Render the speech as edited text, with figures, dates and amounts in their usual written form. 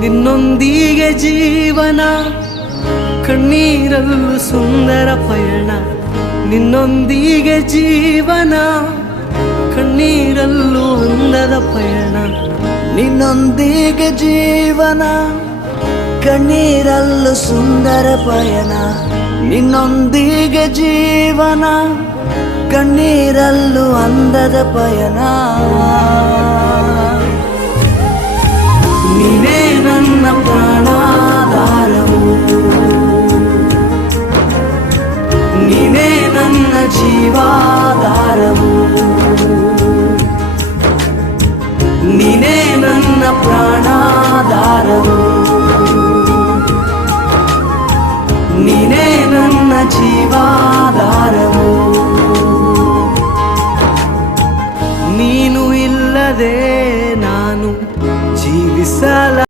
ನಿನ್ನೊಂದಿಗೆ ಜೀವನ ಕಣ್ಣೀರಲ್ಲೂ ಸುಂದರ ಪಯಣ. ನಿನ್ನೊಂದಿಗೆ ಜೀವನ ಕಣ್ಣೀರಲ್ಲೂ ಅಂದದ ಪಯಣ. ನಿನ್ನೊಂದಿಗೆ ಜೀವನ ಕಣ್ಣೀರಲ್ಲೂ ಸುಂದರ ಪಯಣ. ನಿನ್ನೊಂದಿಗೆ ಜೀವನ ಕಣ್ಣೀರಲ್ಲೂ ಅಂದದ ಪಯಣ. ನೀನೇ ನನ್ನ ಪ್ರಾಣಾಧಾರವು, ನೀನೇ ನನ್ನ ಜೀವಾಧಾರವು, ನೀನೇ ನನ್ನ ಪ್ರಾಣಾಧಾರವು, ನೀನೇ ನನ್ನ ಜೀವಾಧಾರವು.